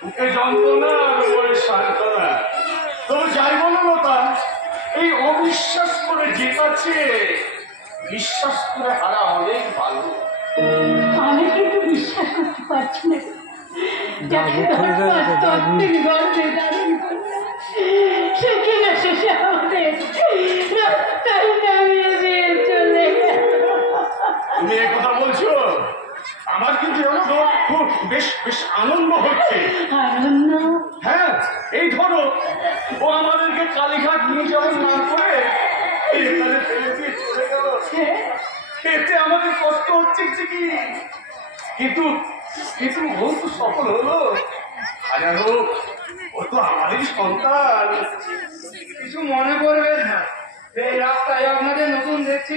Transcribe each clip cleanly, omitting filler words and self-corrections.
বুকে যন্ত্রণা আর মনে সান্ত্বনা। তবে যাই বলো লতা, এই অবিশ্বাস করে জেতাচ্ছে বিশ্বাস করে হারা অনেক ভালো। আমি কিন্তু বিশ্বাস করতে পারছি না। সেখানে শেষে আমাদের রাস্তায় নামিয়ে দিয়ে চলে গেল। তুমি এই কথা বলছো, আমার কিন্তু খুব বেশ বেশ আনন্দ হচ্ছে। আনন্দ? হ্যাঁ, এই ধরো ও আমাদেরকে কালীঘাট নিয়ে যাওয়ার না করে এখানে ফেলে দিয়ে চলে গেল। এতে আমাদের কষ্ট হচ্ছে ঠিকই, কিন্তু কিন্তু ও তো সফল হলো। হাজার হোক, ও তো আমাদেরই সন্তান। কিছু মনে করবেন না, এই রাস্তায় আপনাদের নতুন দেখছি।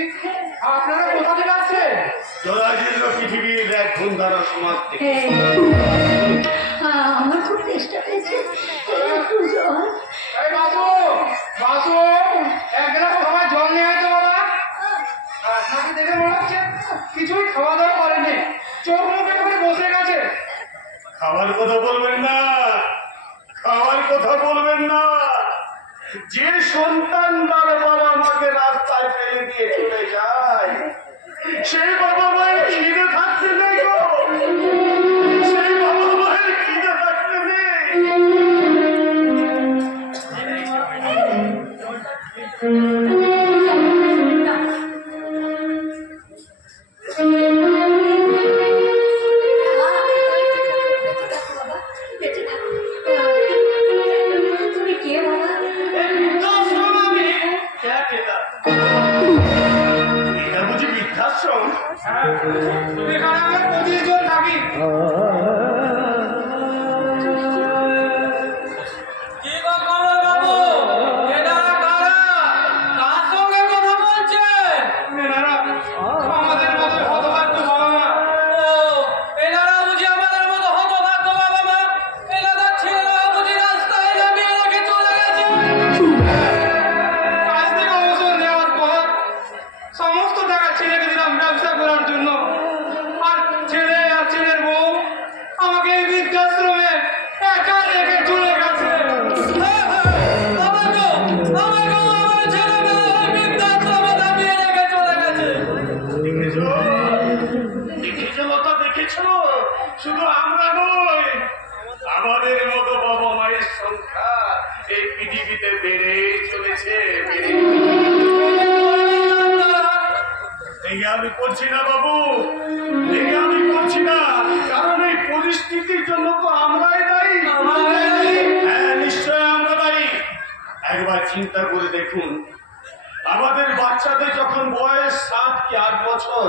আপনারা কোথা থেকে আসছেন? জরাজীর্ণ পৃথিবীর এক ধুমধারা সমাজ থেকে। আমার খুব চেষ্টা পেয়েছে। একটু জল। এই বাসু, বাসু, এক গ্লাস খাবার জল নিয়ে আসো বাবা। আপনাকে দেখে মনে হচ্ছে কিছুই খাওয়া দাওয়া করেনি, চোখ মুখ একেবারে বসে গেছে। খাবার কথা বলবেন না, খাওয়ার কথা বলবেন না। যে সন্তান তার বাবা মাকে রাস্তায় ফেলে দিয়ে চলে যায়, সেই বাবা মায়ের খিদে থাকতে নেই গো, সেই বাবা মায়ের খিদে থাকতে নেই। তুমি কে বাবা? এটা বুঝি বৃদ্ধাশ্রম? এখানে আমরা 25 জন থাকি। কি গো কমল বাবু, এটা কারা? কার সঙ্গে কথা বলছেন? এনারা আমাদের মতো হতভাগ্য বাবা মা। ও, এনারা বুঝি আমাদের মতো হতভাগ্য বাবা মা? এনাদের ছেলেরা বুঝি রাস্তায় নামিয়ে রেখে চলে গেছে? কাজ থেকে অবসর নেওয়ার পর সমস্ত টাকা ছেড়ে দিলাম ব্যবসা করার জন্য। আর ছেলে আর ছেলের বউ আমাকে এই বৃদ্ধাশ্রমে একা রেখে চলে গেছে। হ্যাঁ, হ্যাঁ, আমাকেও আমার ছেলেমেয়েরা ওই বৃদ্ধাশ্রমে নামিয়ে রেখে চলে গেছে। দেখেছো, দেখেছো লতা, দেখেছো? শুধু আমরা নই, আমাদের মতো বাবা মায়ের সংখ্যা এই পৃথিবীতে বেড়ে চলেছে। এই আমি করছি না বাবু, এই আমি করছি না, কারণ এই পরিস্থিতির জন্য তো আমরাই দায়ী। হ্যাঁ, নিশ্চয় আমরা দায়ী। একবার চিন্তা করে দেখুন, আমাদের বাচ্চাদের যখন বয়স 7 কি 8 বছর,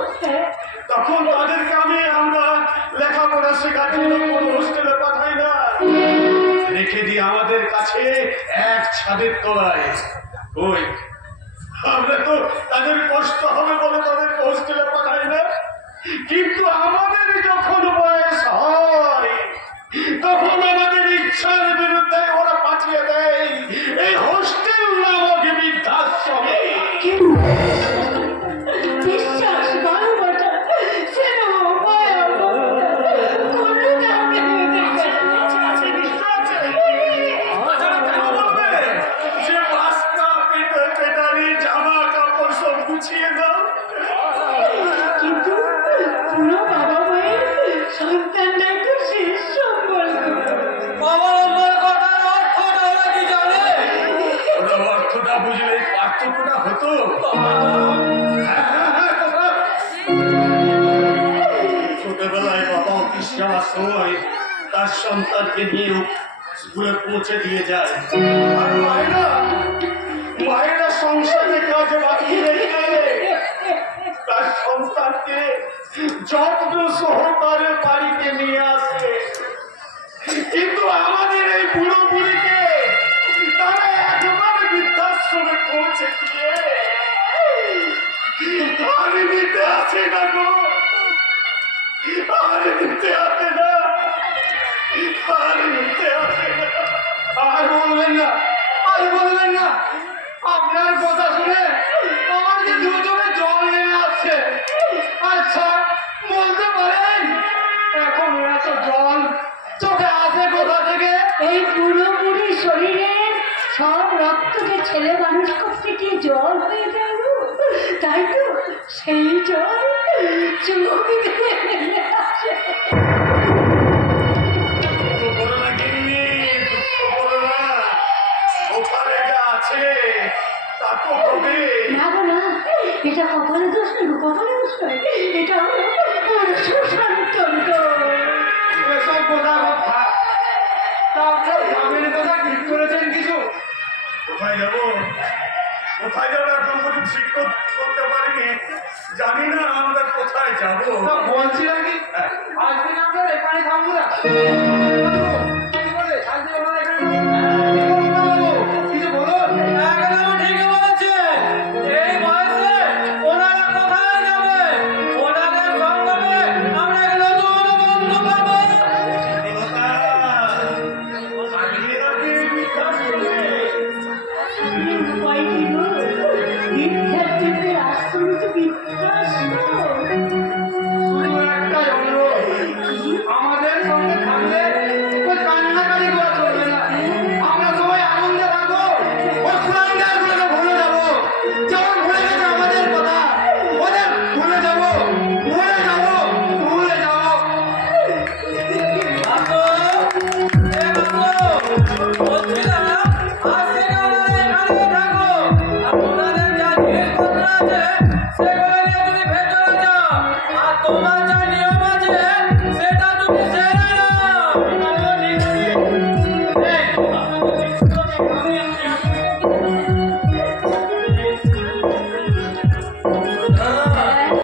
তখন তাদেরকে আমরা লেখাপড়া শেখার জন্য কোনো হোস্টেলে পাঠাই না, রেখে দিই আমাদের কাছে এক ছাদের তলায়। ওই আমরা তো তাদের কষ্ট হবে বলে তাদেরকে হোস্টেলে পাঠাই না, কিন্তু আমাদের যখন বয়স হয় তখন আমাদের ইচ্ছার বিরুদ্ধে ওরা পাঠিয়ে দেয় এই হোস্টেল নামক বৃদ্ধাশ্রমে। বিশ্বাস ভালোবাসা স্নেহ মায়া করুণা আমাদের কাছে। নিশ্চয় আছে। তাছাড়া কেন বলবে যে বাস্তা পেটালি জামা কাপড় সব গুছিয়ে দাও? কিন্তু কোনো বাবা মায়ের সন্তানটাই তো শেষ সম্বল। অবলম্বন করার অর্থটা ওরা কি জানে? ওরা অর্থটা বুঝলে পার্থক্যটা হতো। ছোটবেলায় বাবা অফিস যাওয়ার সময় তার সন্তানকে নিয়ে স্কুলে পৌঁছে দিয়ে যায়, আর মায়েরা সংসারে কাজে বাকি রেখে তার সন্তানকে যত্ন সহকারে বাড়িতে নিয়ে আসে। কিন্তু আমাদের এই বুড়ো বুড়িকে তারা একবার বৃদ্ধাশ্রমে পৌঁছে দিয়ে আর নিতে আসে না গো, আর নিতে আসে না, আর নিতে আসে না। আর বলবেন না, আর বলবেন না। আপনার কথা শুনে আমার যে দুজনে জল নেমে আসছে। আচ্ছা, বলতে পারেন এখন এত জল চোখে আসে কোথা রক্তকে ছেলে মানুষ করতে গিয়ে জল হয়ে গেল, তাই তো সেই জল চোখ দিয়ে নেমে আসে। দুঃখ করো না গিন্নি, দুঃখ করো না। ওপারে যা আছে তা তো হবে। না গো না, এটা কপালে দোষ নেই, কপালে দোষ নয়, এটা হলো সুশান্ত। এসব কথা কথা তা আপনার গ্রামের কথা ঠিক করেছেন কিছু? কোথায় যাবো, কোথায় যাবো এখন পর্যন্ত ঠিক করতে পারিনি। জানি না আমরা কোথায় যাবো। তা বলছিলাম কি আজকে আপনার এখানে থামবো না, কি বলে আজকে আমরা এখানে কিছু বলুন। একদম ঠিকই বলেছে। এই বয়সে ওনারা কোথায় যাবে? ওনাদের সঙ্গে আমরা এক নতুন বন্ধু পাবো। উপায় কি গো? বিদ্যার্থীদের আশ্রমে তো বৃদ্ধাশ্রম। শুধু একটাই অনুরোধ, আমাদের সঙ্গে থাকলে ওই কান্নাকাটি করা চলবে না। আমরা সবাই আনন্দে থাকবো, ওই কুলাঙ্গারগুলোকে ভুলে যাবো। যেমন ভুলে গেছে আমাদের কথা, ওদের ভুলে যাবো, ভুলে যাবো, ভুলে যাবো। বাবু, এ বাবু, বলছিলাম, আজ থেকে ওনারা এখানেই থাকো। আর ওনাদের যা জিনিসপত্র আছে, সেগুলো নিয়ে তুমি ভেতরে যাও। আর তোমার যা নিয়ম আছে, সেটা তুমি সেরে